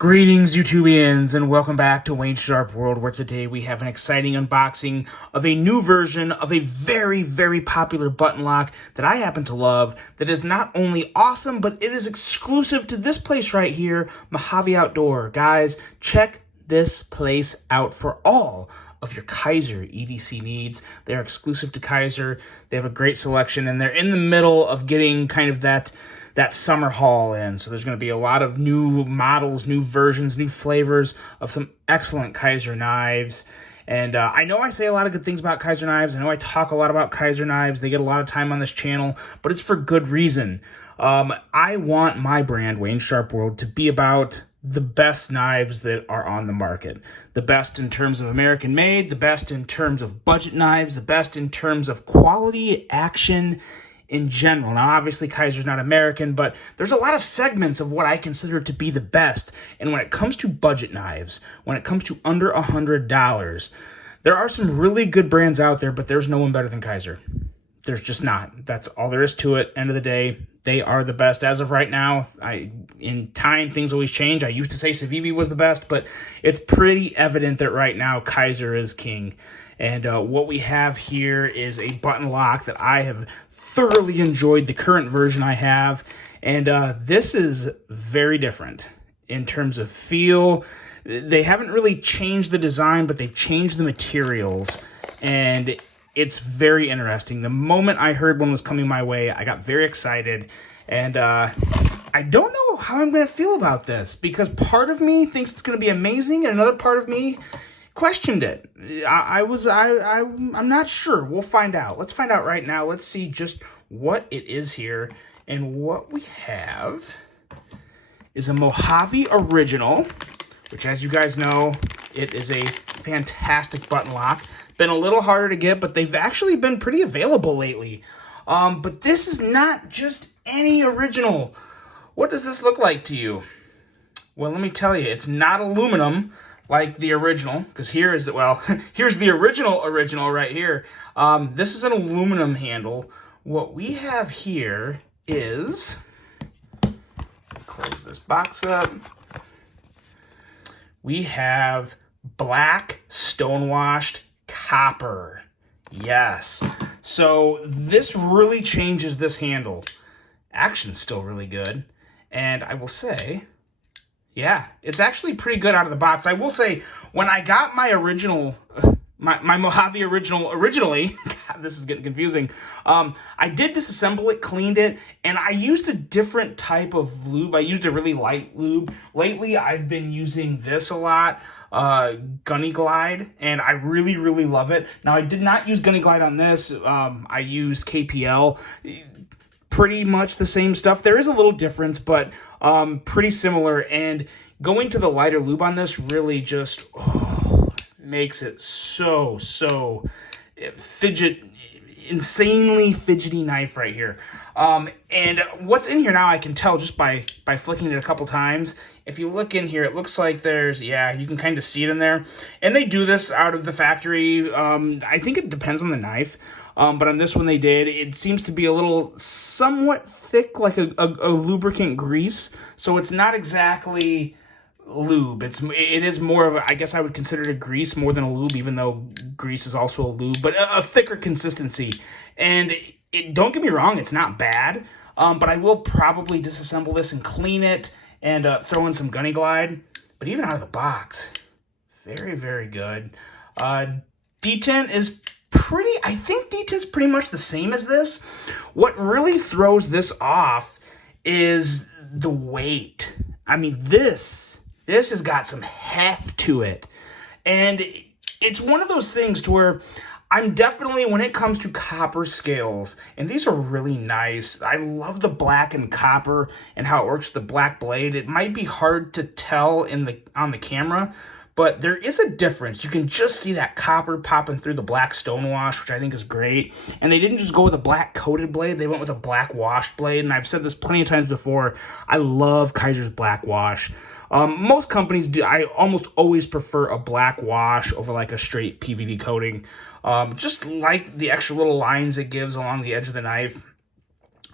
Greetings, YouTubians, and welcome back to Wayne Sharp World, where today we have an exciting unboxing of a new version of a very, very popular button lock that I happen to love, that is not only awesome, but it is exclusive to this place right here, Mojave Outdoor. Guys, check this place out for all of your Kaiser EDC needs. They're exclusive to Kaiser. They have a great selection, and they're in the middle of getting kind of that summer haul in. So there's going to be a lot of new models, new versions, new flavors of some excellent Kaiser knives. And I know I say a lot of good things about Kaiser knives. I know I talk a lot about Kaiser knives. They get a lot of time on this channel, but it's for good reason. I want my brand, Wayne Sharp World, to be about the best knives that are on the market. The best in terms of American made, the best in terms of budget knives, the best in terms of quality, action, in general. Now, obviously, Kaiser's not American, but there's a lot of segments of what I consider to be the best. And when it comes to budget knives, when it comes to under $100, there are some really good brands out there, but there's no one better than Kaiser. There's just not. That's all there is to it. End of the day, they are the best as of right now. In time, things always change. I used to say Civivi was the best, but it's pretty evident that right now Kaiser is king. And what we have here is a button lock that I have thoroughly enjoyed, the current version I have. And this is very different in terms of feel. They haven't really changed the design, but they've changed the materials. And it's very interesting. The moment I heard one was coming my way, I got very excited. And I don't know how I'm going to feel about this, because part of me thinks it's going to be amazing, and another part of me questioned it. I'm not sure. We'll find out. Let's find out right now. Let's see just what it is here. And what we have is a Mojave Original, which, as you guys know, it is a fantastic button lock. Been a little harder to get, but they've actually been pretty available lately. But this is not just any original. What does this look like to you? Well, let me tell you, it's not aluminum like the original, because here is, well, here's the original right here. This is an aluminum handle. What we have here is, close this box up, we have black stonewashed copper. Yes. So this really changes this handle. Action's still really good. And I will say, yeah, it's actually pretty good out of the box. I will say, when I got my original, my Mojave Original originally, God, this is getting confusing, I did disassemble it, cleaned it, and I used a different type of lube. I used a really light lube. Lately, I've been using this a lot, Gunny Glide, and I really, really love it. Now, I did not use Gunny Glide on this. I used KPL. Pretty much the same stuff. There is a little difference, but pretty similar. And going to the lighter lube on this really just makes it so insanely fidgety knife right here. And what's in here now, I can tell just by flicking it a couple times. If you look in here, it looks like there's, yeah, you can kind of see it in there. And they do this out of the factory. I think it depends on the knife. But on this one they did. It seems to be a little somewhat thick, like a lubricant grease. So it's not exactly lube. It is more of a, I guess I would consider it a grease more than a lube, even though grease is also a lube, but a thicker consistency. And don't get me wrong, it's not bad. But I will probably disassemble this and clean it and throw in some Gunny Glide. But even out of the box, very, very good. Detent is I think detent's pretty much the same as this. What really throws this off is the weight. I mean, this has got some heft to it. And it's one of those things to where I'm definitely, when it comes to copper scales, and these are really nice. I love the black and copper and how it works with the black blade. It might be hard to tell on the camera, but there is a difference. You can just see that copper popping through the black stonewash, which I think is great. And they didn't just go with a black coated blade. They went with a black washed blade. And I've said this plenty of times before. I love Kaiser's black wash. Most companies do. I almost always prefer a black wash over like a straight PVD coating. Just like the extra little lines it gives along the edge of the knife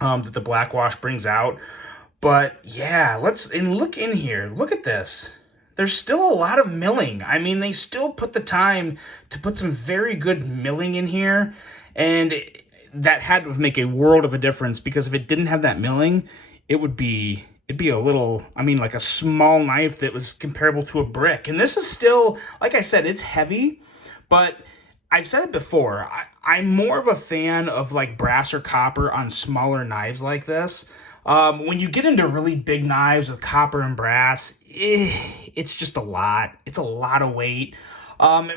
that the black wash brings out. But yeah, and look in here. Look at this. There's still a lot of milling. I mean, they still put the time to put some very good milling in here. And that had to make a world of a difference, because if it didn't have that milling, it'd be a little, I mean, like a small knife that was comparable to a brick. And this is still, like I said, it's heavy, but I've said it before, I'm more of a fan of like brass or copper on smaller knives like this. When you get into really big knives with copper and brass, it's just a lot. It's a lot of weight.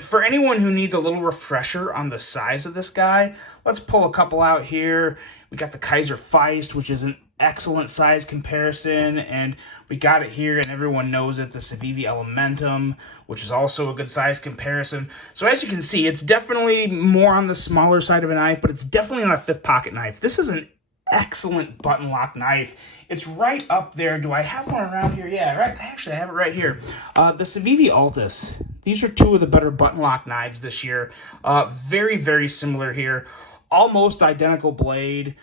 For anyone who needs a little refresher on the size of this guy, let's pull a couple out here. We got the Kaiser Feist, which is an excellent size comparison, and we got it here, and everyone knows it, the Civivi Elementum, which is also a good size comparison. So as you can see, it's definitely more on the smaller side of a knife, but it's definitely not a fifth pocket knife. This is an excellent button lock knife. It's right up there. Do I have one around here? Yeah, right. Actually, I have it right here. The Civivi Altus. These are two of the better button lock knives this year. Very, very similar here. Almost identical blade.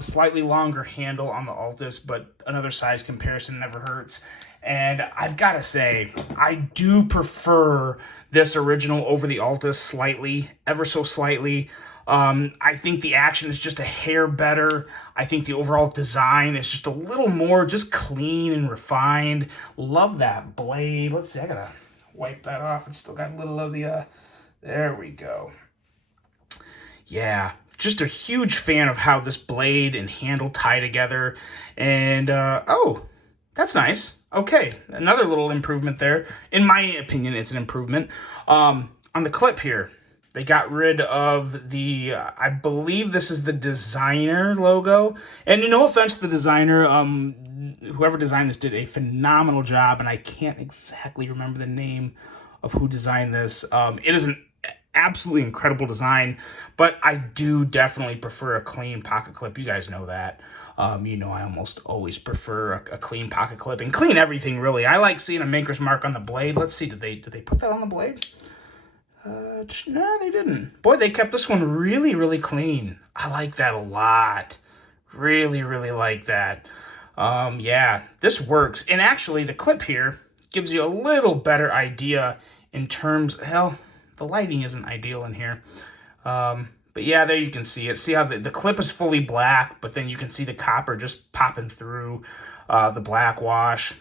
Slightly longer handle on the Altus, but another size comparison never hurts. And I've got to say, I do prefer this original over the Altus slightly, ever so slightly. I think the action is just a hair better. I think the overall design is just a little more just clean and refined. Love that blade. Let's see, I gotta wipe that off. It's still got a little of the, there we go. Yeah, just a huge fan of how this blade and handle tie together. And, oh, that's nice. Okay, another little improvement there. In my opinion, it's an improvement. On the clip here, they got rid of the, I believe this is the designer logo. And no offense to the designer, whoever designed this did a phenomenal job, and I can't exactly remember the name of who designed this. It is an absolutely incredible design, but I do definitely prefer a clean pocket clip. You guys know that. You know I almost always prefer a clean pocket clip, and clean everything, really. I like seeing a maker's mark on the blade. Let's see, did they put that on the blade? No, they didn't. Boy, they kept this one really, really clean. I like that a lot. Really, really like that. Yeah, this works. And actually, the clip here gives you a little better idea in terms, hell, the lighting isn't ideal in here. But yeah, there you can see it. See how the clip is fully black, but then you can see the copper just popping through the black wash.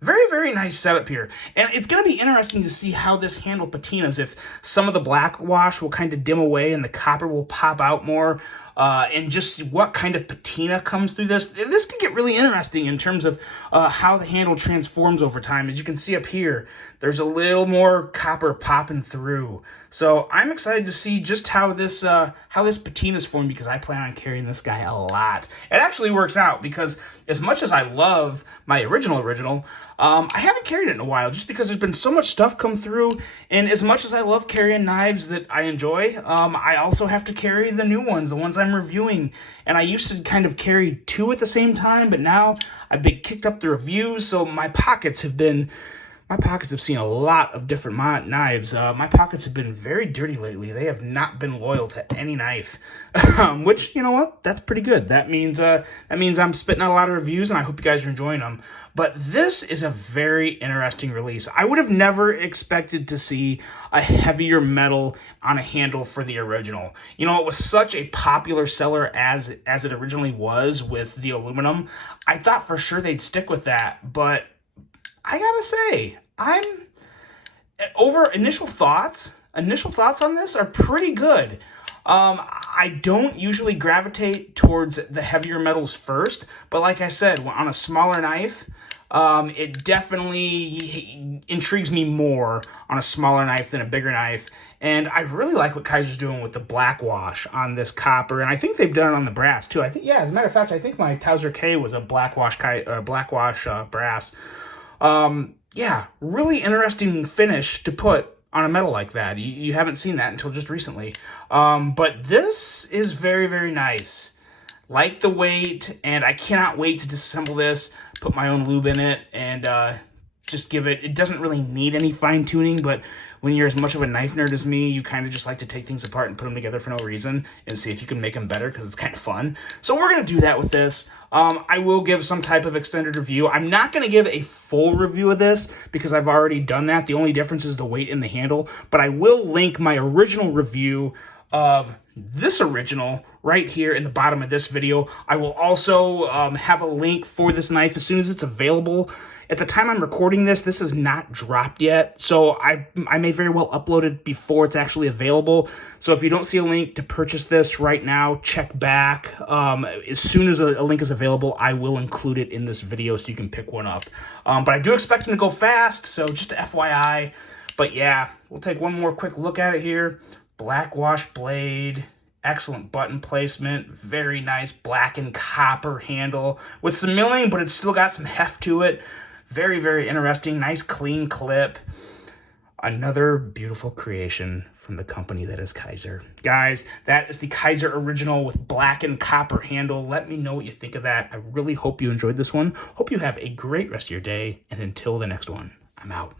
Very, very nice setup here. And it's going to be interesting to see how this handle patinas, if some of the black wash will kind of dim away and the copper will pop out more, and just what kind of patina comes through this. This can get really interesting in terms of how the handle transforms over time. As you can see up here, there's a little more copper popping through. So I'm excited to see just how this patina is formed, because I plan on carrying this guy a lot. It actually works out, because as much as I love my original, I haven't carried it in a while, just because there's been so much stuff come through. And as much as I love carrying knives that I enjoy, I also have to carry the new ones, the ones I'm reviewing. And I used to kind of carry two at the same time, but now I've been kicked up the reviews, so my pockets have seen a lot of different knives. My pockets have been very dirty lately. They have not been loyal to any knife, which, you know what, that's pretty good. That means I'm spitting out a lot of reviews, and I hope you guys are enjoying them. But this is a very interesting release. I would have never expected to see a heavier metal on a handle for the original. You know, it was such a popular seller as it originally was with the aluminum. I thought for sure they'd stick with that, but I gotta say, initial thoughts on this are pretty good. I don't usually gravitate towards the heavier metals first, but like I said, on a smaller knife, it definitely intrigues me more on a smaller knife than a bigger knife. And I really like what Kaiser's doing with the black wash on this copper, and I think they've done it on the brass too. I think, yeah, as a matter of fact, I think my Towser K was a black wash brass. Yeah, really interesting finish to put on a metal like that. You haven't seen that until just recently. But this is very, very nice. Like the weight, and I cannot wait to disassemble this, put my own lube in it, and just give it, it doesn't really need any fine tuning, but when you're as much of a knife nerd as me, you kind of just like to take things apart and put them together for no reason and see if you can make them better because it's kind of fun. So we're going to do that with this. I will give some type of extended review. I'm not going to give a full review of this because I've already done that. The only difference is the weight and the handle, but I will link my original review of this original right here in the bottom of this video. I will also have a link for this knife as soon as it's available. At the time I'm recording this, this is not dropped yet, so I may very well upload it before it's actually available. So if you don't see a link to purchase this right now, check back. As soon as a link is available, I will include it in this video so you can pick one up. But I do expect them to go fast, so just a FYI. But yeah, we'll take one more quick look at it here. Black wash blade. Excellent button placement, very nice black and copper handle with some milling, but it's still got some heft to it. Very, very interesting, nice clean clip. Another beautiful creation from the company that is Kizer. Guys, that is the Kizer original with black and copper handle. Let me know what you think of that. I really hope you enjoyed this one. Hope you have a great rest of your day, and until the next one, I'm out.